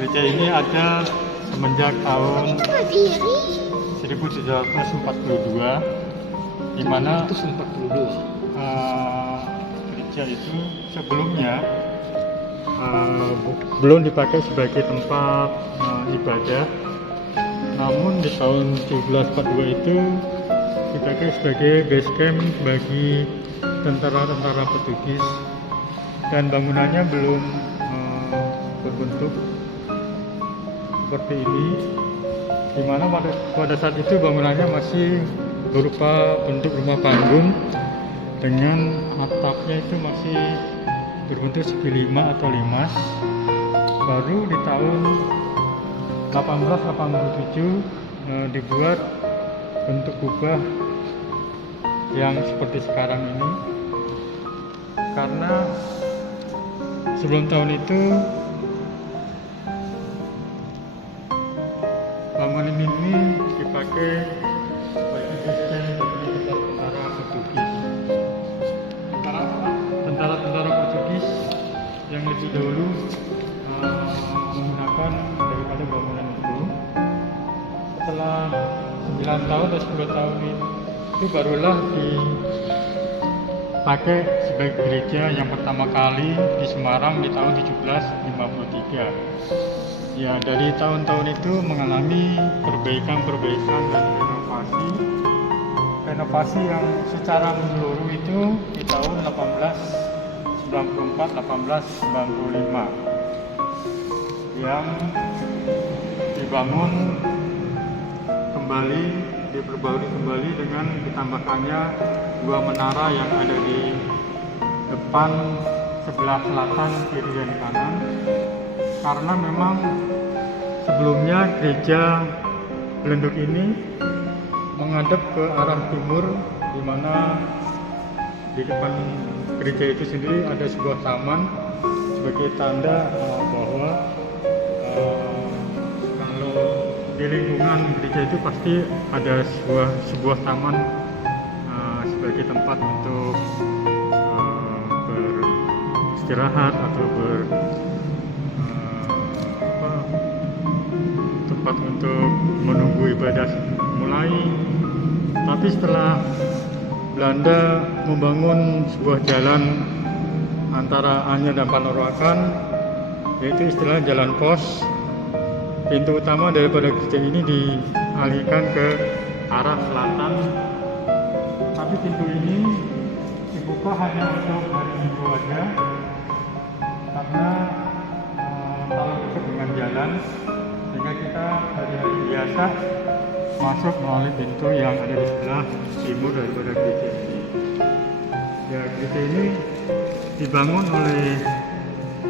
Gereja ini ada semenjak tahun 1742, di mana gereja itu sebelumnya belum dipakai sebagai tempat ibadah, namun di tahun 1742 itu dipakai sebagai base camp bagi tentara-tentara Portugis, dan bangunannya belum berbentuk seperti ini, dimana pada saat itu bangunannya masih berupa bentuk rumah panggung dengan atapnya itu masih berbentuk segi 5 atau limas. Baru di tahun 1887 dibuat bentuk kubah yang seperti sekarang ini, karena sebelum tahun itu bangunan ini dipakai sebagai base bagi tentara Portugis. Tentara Portugis yang lebih dahulu menggunakan daripada bangunan itu. Setelah 9 tahun atau 10 tahun itu barulah dipakai sebagai gereja yang pertama kali di Semarang di tahun 1753. Ya, dari tahun-tahun itu mengalami perbaikan dan renovasi yang secara menyeluruh itu di tahun 1894-1895 yang diperbarui kembali dengan ditambahkannya 2 menara yang ada di depan sebelah selatan, kiri dan kanan, karena memang sebelumnya gereja Belenduk ini menghadap ke arah timur, di mana di depan gereja itu sendiri ada sebuah taman sebagai tanda bahwa kalau di lingkungan gereja itu pasti ada sebuah taman sebagai tempat untuk beristirahat atau tempat untuk menunggu ibadah mulai. Tapi setelah Belanda membangun sebuah jalan antara Anyer dan Panoroakan, yaitu istilah jalan pos, pintu utama daripada gereja ini dialihkan ke arah selatan. Tapi pintu ini dibuka hanya untuk hari Minggu saja, karena kalau dekat dengan jalan, sehingga kita hari-hari biasa masuk melalui pintu yang ada di sebelah timur daripada gereja ini. Ya, gereja ini dibangun oleh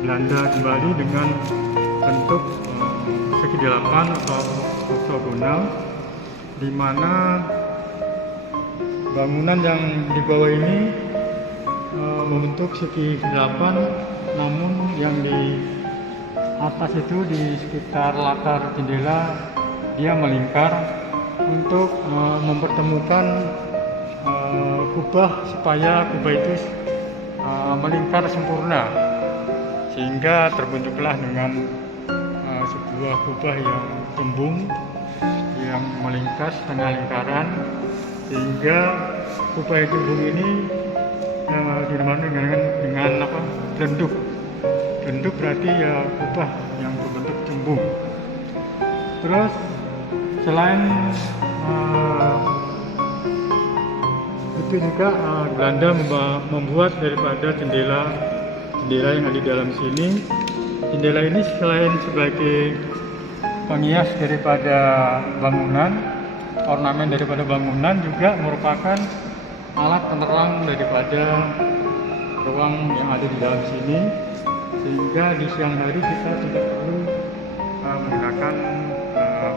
Belanda kembali dengan bentuk segi 8 atau oktogonal, di mana bangunan yang di bawah ini membentuk segi 8, namun yang di atas itu di sekitar latar jendela dia melingkar untuk mempertemukan kubah, supaya kubah itu melingkar sempurna, sehingga terbentuklah dengan sebuah kubah yang tembung yang melingkar setengah lingkaran, sehingga kubah yang tembung ini dinamakan dengan Belenduk. Belenduk berarti ya kubah yang berbentuk cembung. Terus selain itu juga Belanda membuat daripada jendela yang ada di dalam sini. Jendela ini selain sebagai penghias daripada bangunan, ornamen daripada bangunan, juga merupakan alat penerang daripada ruang yang ada di dalam sini, sehingga di siang hari kita tidak perlu menggunakan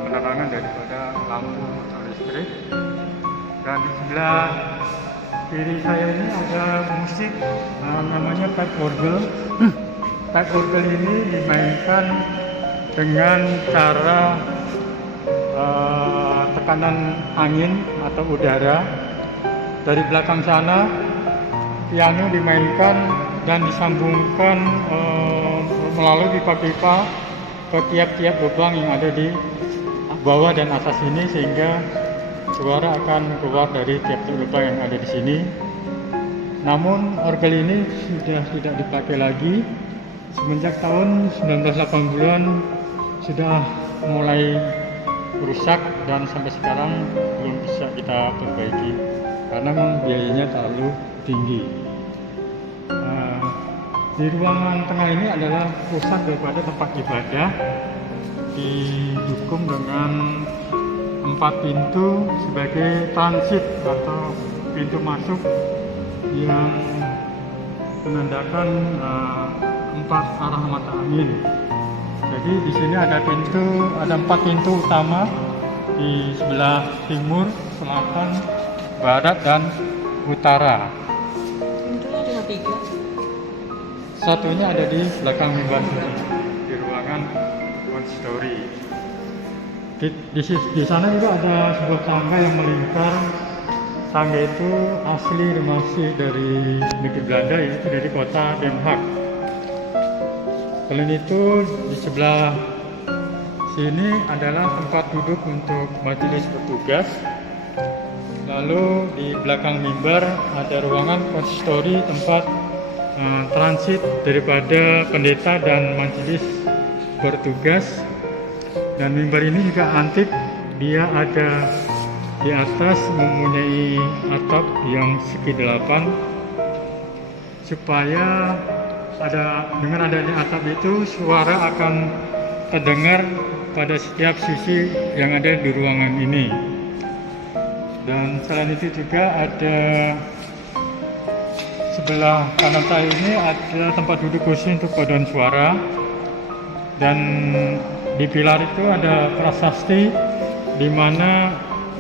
penerangan daripada lampu atau listrik. Dan di sebelah kiri saya ini ada musik, namanya pipe organ. Pipe organ ini dimainkan dengan cara tekanan angin atau udara. Dari belakang sana piano dimainkan dan disambungkan melalui pipa-pipa ke tiap-tiap lubang yang ada di bawah dan atas ini, sehingga suara akan keluar dari tiap-tiap lubang yang ada di sini. Namun orgel ini sudah tidak dipakai lagi semenjak tahun 1980-an, sudah mulai rusak dan sampai sekarang belum bisa kita perbaiki karena memang biayanya terlalu tinggi. Di ruangan tengah ini adalah pusat daripada tempat ibadah, didukung dengan 4 pintu sebagai transit atau pintu masuk yang menandakan 4 arah mata angin. Jadi di sini ada 4 pintu utama di sebelah timur, selatan, barat, dan utara. Pintunya ada 3. Satunya ada di belakang mimbar di ruangan one story. Di sana juga ada sebuah tangga yang melingkar. Tangga itu asli masih dari negeri Belanda, yaitu dari kota Den Haag. Selain itu di sebelah sini adalah tempat duduk untuk majelis petugas. Lalu di belakang mimbar ada ruangan konsistori, tempat transit daripada pendeta dan majelis bertugas. Dan mimbar ini juga antik, dia ada di atas mempunyai atap yang segi 8, supaya dengan adanya atap itu suara akan terdengar pada setiap sisi yang ada di ruangan ini. Dan selain itu juga ada sebelah kanan saya ini ada tempat duduk kursi untuk paduan suara, dan di pilar itu ada prasasti di mana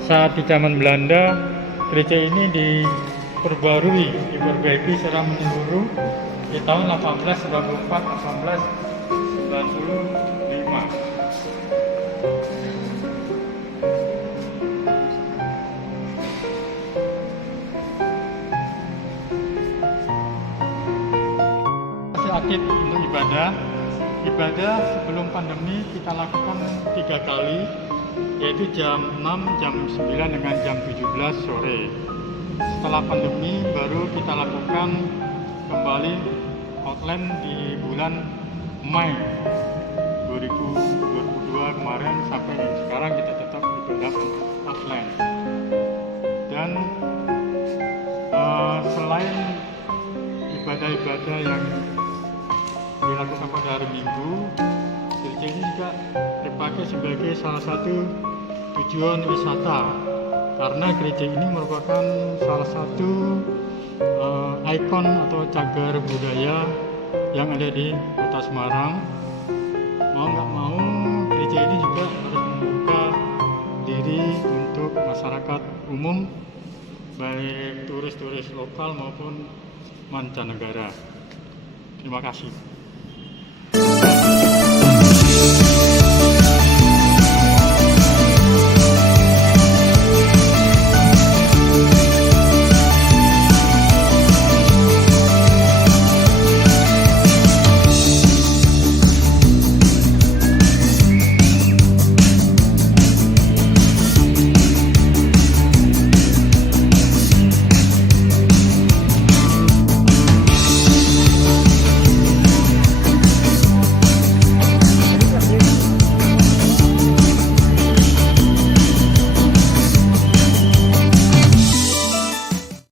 saat di zaman Belanda gereja ini diperbaiki secara menyeluruh di tahun 1894-1895. Aktif untuk ibadah sebelum pandemi kita lakukan 3 kali, yaitu jam 6, jam 9, dengan jam 17 sore. Setelah pandemi baru kita lakukan kembali outline di bulan Mei 2022 kemarin, sampai sekarang kita tetap ibadah offline. Dan selain ibadah-ibadah yang dilakukan pada hari Minggu, gereja ini juga dipakai sebagai salah satu tujuan wisata, karena gereja ini merupakan salah satu ikon atau cagar budaya yang ada di Kota Semarang. Mau nggak mau, gereja ini juga harus membuka diri untuk masyarakat umum, baik turis-turis lokal maupun mancanegara. Terima kasih.